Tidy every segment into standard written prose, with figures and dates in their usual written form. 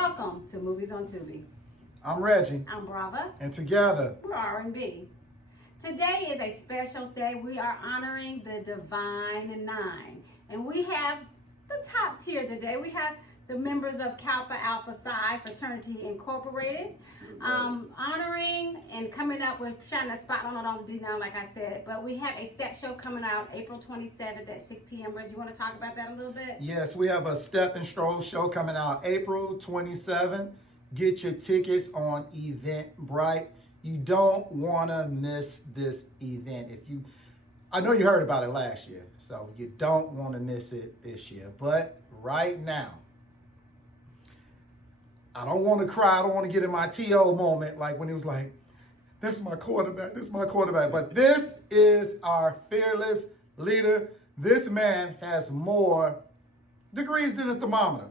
Welcome to Movies on Tubi. I'm Reggie. I'm Brava. And together, we're R&B. Today is a special day. We are honoring the Divine Nine. And we have the top tier today. We have the members of Kappa Alpha Psi Fraternity Incorporated, honoring and coming up with, shining a spot on D9, like I said. But we have a step show coming out April 27th at 6 p.m. Reggie, you want to talk about that a little bit? Yes, we have a Step and Stroll show coming out April 27th. Get your tickets on EVENTBRITE. You don't want to miss this event. I know you heard about it last year, so you don't want to miss it this year. But right now, I don't want to cry. I don't want to get in my T.O. moment like when he was like, this is my quarterback, this is my quarterback. But this is our fearless leader. This man has more degrees than a thermometer.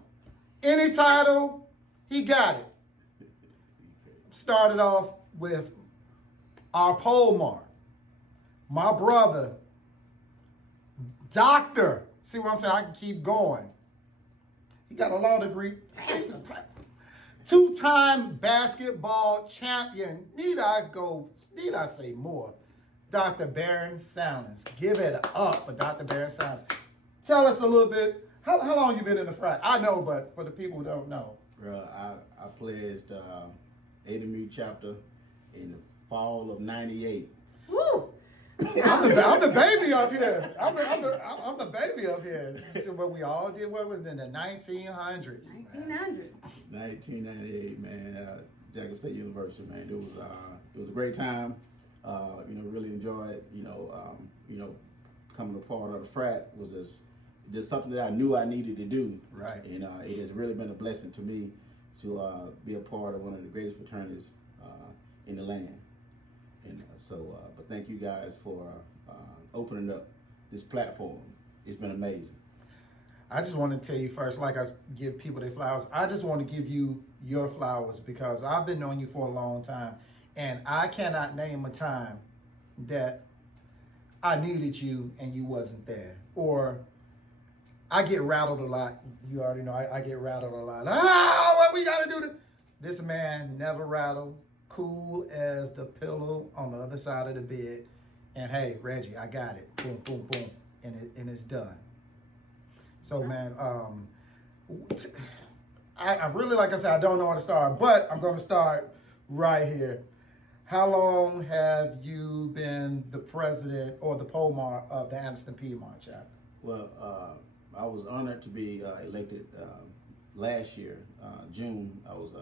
Any title, he got it. Started off with our pole mark. My brother, doctor. See what I'm saying? I can keep going. He got a law degree. Two-time basketball champion. Need I say more? Dr. Baron Salins. Give it up for Dr. Baron Salins. Tell us a little bit, how long you been in the frat? I know, but for the people who don't know. I pledged EVENTBRITE chapter in the fall of '98. Woo! I'm the baby up here. I'm the baby up here. So what we all did, what was it, in the 1900s? 1998, man. Jackson State University, man. It was a great time. Really enjoyed it. Coming a part of the frat was just something that I knew I needed to do. Right. And it has really been a blessing to me to be a part of one of the greatest fraternities in the land. And but thank you guys for opening up this platform. It's been amazing. I just want to tell you first, like I give people their flowers, I just want to give you your flowers because I've been knowing you for a long time. And I cannot name a time that I needed you and you wasn't there. Or I get rattled a lot. You already know I get rattled a lot. What we got to do? This man never rattled. Cool as the pillow on the other side of the bed. And hey, Reggie, I got it. Boom, boom, boom. And it's done. So, man, I really, like I said, I don't know how to start, but I'm going to start right here. How long have you been the president or the POMAR of the Anniston Piedmont chapter? Well, I was honored to be elected last year, June. I was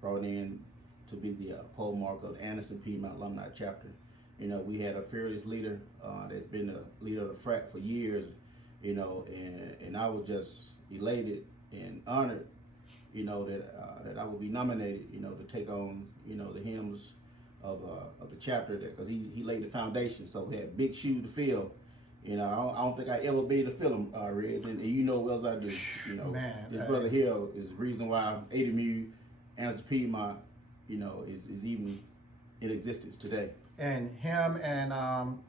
brought in to be the pole mark of the Anniston Piedmont Alumni chapter. We had a fearless leader that's been the leader of the frat for years, and I was just elated and honored, that I would be nominated, to take on, the hymns of the chapter there, because he laid the foundation. So we had big shoes to fill. I don't think I ever be able to fill them, Reg, and you know what else I do. Man, this brother here is the reason why EVENTBRITE, Anniston Piedmont, is even in existence today. And him and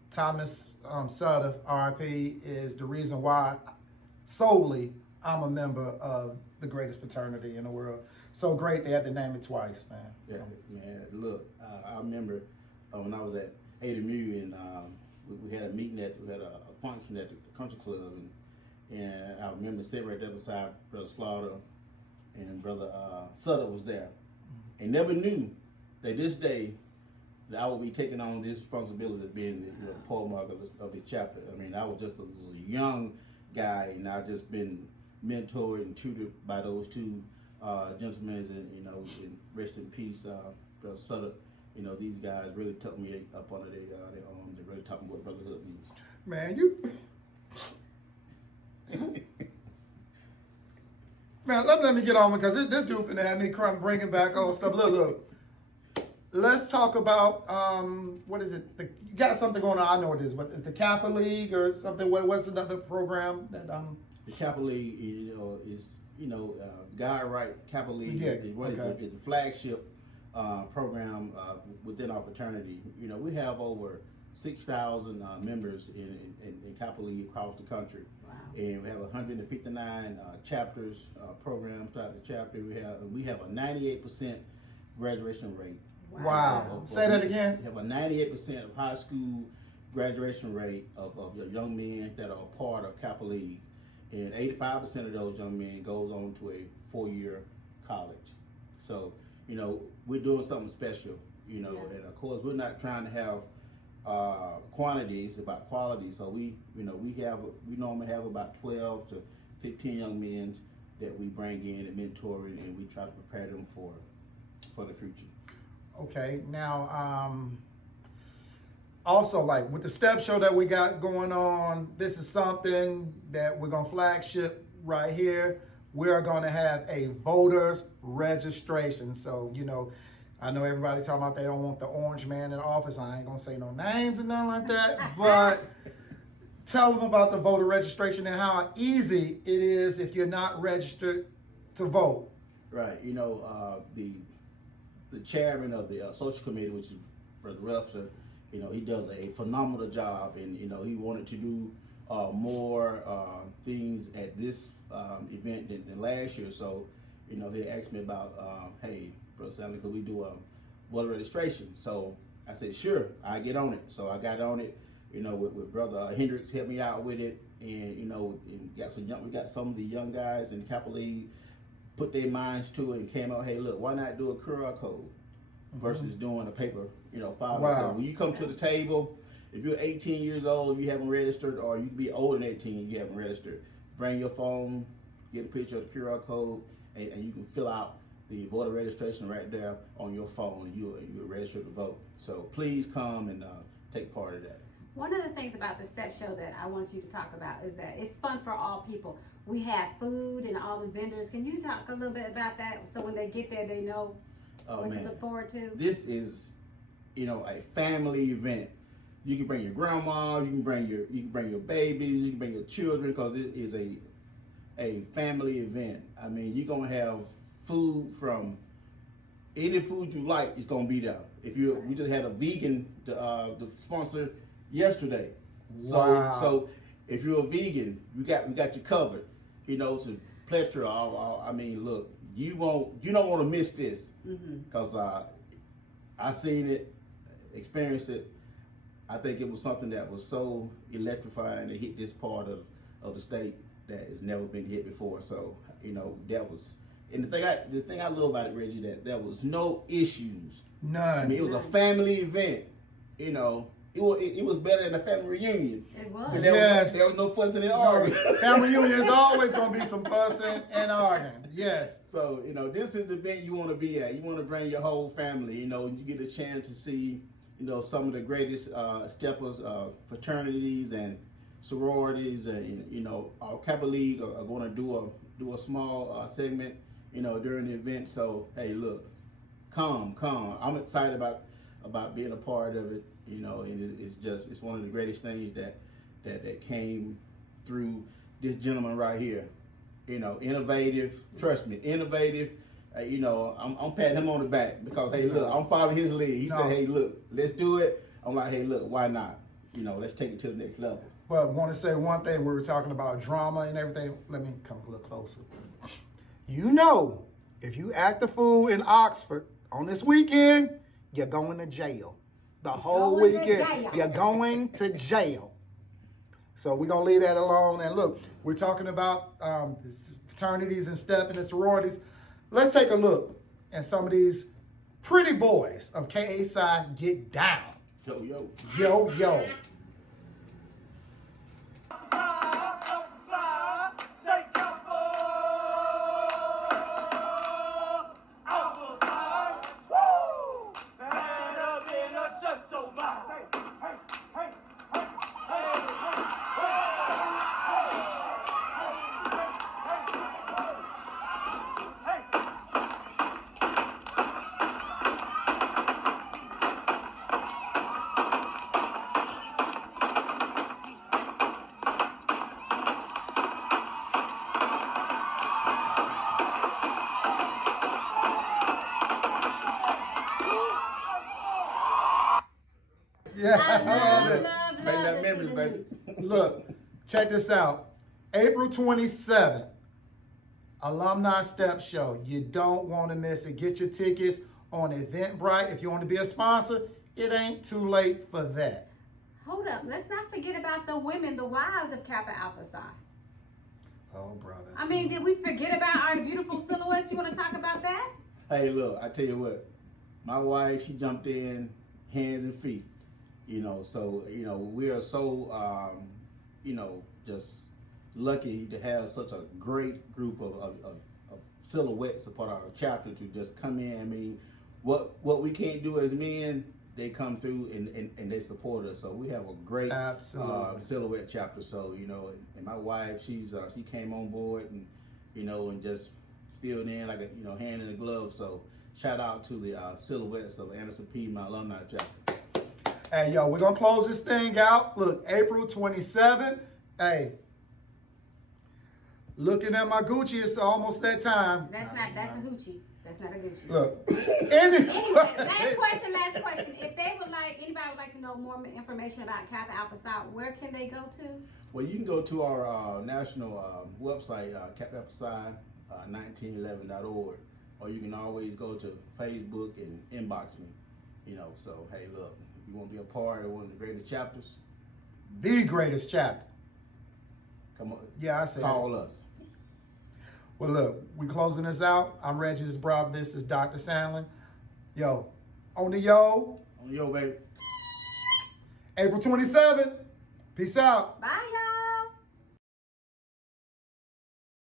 Thomas Sutter, RIP, is the reason why solely I'm a member of the greatest fraternity in the world. So great they had to name it twice, man. Yeah, man. Look, I remember when I was at EVENTBRITE and we had a meeting we had a function at the country club, and I remember sitting right there beside Brother Slaughter and Brother Sutter was there, and never knew that this day that I would be taking on this responsibility of being the pole mark of this chapter. I mean, I was just a young guy, and I've just been mentored and tutored by those two gentlemen, and rest in peace, Brother Sutter. These guys really took me up under their arms and really taught me what brotherhood means. Man, you... Man, let me get on because this dude finna have me bringing back old stuff. Look. Let's talk about, what is it? You got something going on, I know what it is, but is the Kappa League or something? What's another program that... The Kappa League, is, God Right Kappa League is the flagship program within our fraternity. We have over 6,000 members in Kappa League across the country. Wow. And we have 159 chapters, programs throughout the chapter. We have a 98% graduation rate. Wow. Say that again. We have a 98% of high school graduation rate of your young men that are part of Kappa League. And 85% of those young men goes on to a 4-year college. So, you know, we're doing something special, you know, and of course we're not trying to have quantities, about quality. So we normally have about 12 to 15 young men that we bring in and mentor, and we try to prepare them for the future. Okay, now also, like with the step show that we got going on, this is something that we're gonna flagship right here. We are gonna have a voters registration. So, you know, I know everybody talking about they don't want the orange man in office. I ain't gonna say no names and nothing like that, but tell them about the voter registration and how easy it is if you're not registered to vote. Right, you know, the chairman of the social committee, which is Brother Rupster, you know, he does a phenomenal job, and you know, he wanted to do more things at this event than last year. So, you know, he asked me about, hey, Brother Stanley, could we do a voter registration? So I said, sure, I get on it. So I got on it, you know, with Brother Hendricks helped me out with it, and you know, and we got some of the young guys in the Kappa League put their minds to it and came out, hey, look, why not do a QR code versus doing a paper, you know, file. Wow. So when you come to the table, if you're 18 years old, you haven't registered, or you can be older than 18, you haven't registered, bring your phone, get a picture of the QR code, and you can fill out the voter registration right there on your phone, and you're registered to vote. So please come and take part of that. One of the things about the step show that I want you to talk about is that it's fun for all people. We have food and all the vendors. Can you talk a little bit about that so when they get there, they know what to look forward to? This is, you know, a family event. You can bring your grandma, you can bring your babies, you can bring your children, because it is a family event. I mean, you're gonna have food from any food you like. It's gonna be there. We just had a vegan the sponsor yesterday. Wow. So if you're a vegan, we got you covered. You know, it's a plethora. I mean, look, you don't want to miss this, because I seen it, experienced it. I think it was something that was so electrifying to hit this part of the state that has never been hit before. So, you know, that was, and the thing I love about it, Reggie, that there was no issues. None. I mean, it was a family event. You know, it was better than a family reunion. It was. But Yes. there was no fussing and arguing. Family reunion is always gonna be some fussing and arguing. Yes. So, you know, this is the event you want to be at. You want to bring your whole family. You know, you get a chance to see, you know, some of the greatest steppers, fraternities and sororities, and you know, our Kappa League are going to do a small segment, you know, during the event. So, hey, look, come. I'm excited about being a part of it. You know, and it's one of the greatest things that came through this gentleman right here. You know, innovative. Trust me, innovative. You know, I'm patting him on the back because, hey, look, I'm following his lead. He said, hey, look, let's do it. I'm like, hey, look, why not? You know, let's take it to the next level. But want to say one thing, we were talking about drama and everything. Let me come a little closer. You know, if you act a fool in Oxford on this weekend, you're going to jail. The whole weekend, you're going to jail. So we're going to leave that alone. And look, we're talking about fraternities and step and the sororities. Let's take a look at some of these pretty boys of KA get down. Yo. Yo. Yeah. I love Make that to see memories, the baby. news. Look, check this out. April 27th, Alumni Step Show. You don't want to miss it. Get your tickets on Eventbrite. If you want to be a sponsor, it ain't too late for that. Hold up. Let's not forget about the women, the wives of Kappa Alpha Psi. Oh, brother. I mean, did we forget about our beautiful silhouettes? You want to talk about that? Hey, look, I tell you what, my wife, she jumped in hands and feet, so, we are so, just lucky to have such a great group of silhouettes, a part of our chapter to just come in. I mean, what we can't do as men, they come through and they support us. So we have a great silhouette chapter. So, and my wife, she came on board and, and just filled in like a, hand in a glove. So shout out to the silhouettes of Anniston Piedmont Alumni chapter. Hey, yo, we're going to close this thing out. Look, April 27th. Hey, looking at my Gucci, it's almost that time. That's a hoochie. That's not a Gucci. Look. Anyway, last question. If anybody would like to know more information about Kappa Alpha Psi, where can they go to? Well, you can go to our national website, kappapsi1911.org, or you can always go to Facebook and inbox me. So hey, look, if you want to be a part of one of the greatest chapters, The greatest chapter. come on. Yeah, I said call us. Well, look, we closing this out. I'm Reggie, this brother. This is Dr. Sandlin. Yo, on the yo. On yo, baby. April 27th. Peace out. Bye, y'all.